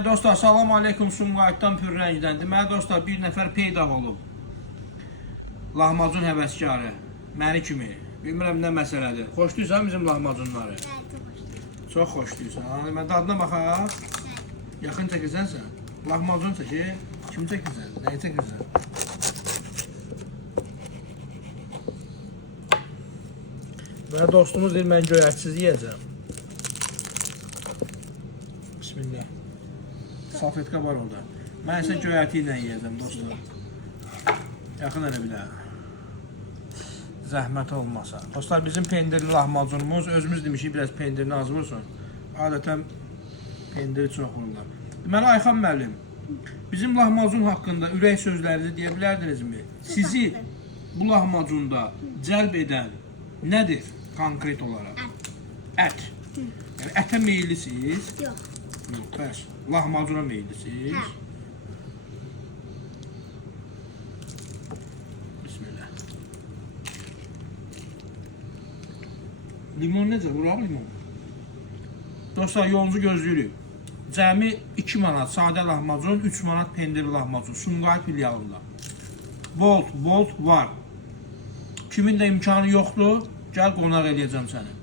Dostlar, salam aleykum, Sumqayıtdan Pürrəngdən. Deməli dostlar, bir nəfər peyda olub. Lahmacun həvəskarı. Məni kimi. Bilmirəm nə məsələdir. Xoşduysan bizim lahmacunları? Çox xoşduysan. Mən dadına baxaq. Yaxın çəkirsən sən. Lahmacun çəkir. Kim çəkirsən? Nəyi çəkirsən? Və dostumuz deyir, mən göyərtsiz yiyəcəm. Bismillah. Salfetka var orada. Mən isə göyərti ilə yiyəcəm dostlar. Yaxın elə bilə. Zəhmət olmasa. Dostlar, bizim pendirli lahmacunumuz, özümüz demişik, biraz pendirini az vursun. Adətən pendiri çox vururlar. Deməli, Ayxan müəllim, bizim lahmacun haqqında ürək sözlərinizi deyə bilərdinizmi? Sizi bu lahmacunda cəlb edən nədir konkret olaraq? Ət. Yəni, ətə meyillisiniz? Yox. Bəs, lahmacuna meyillisiniz? Bismillah. Limon necə? Vuraq limon. Dostlar, yolunuzu gözləyirik. Cəmi 2 manat sadə lahmacun, 3 manat pendirli lahmacun. Sumqayıt filialında. Bolt var. Kimin də imkanı yoxdur, gəl qonaq eləyəcəm səni.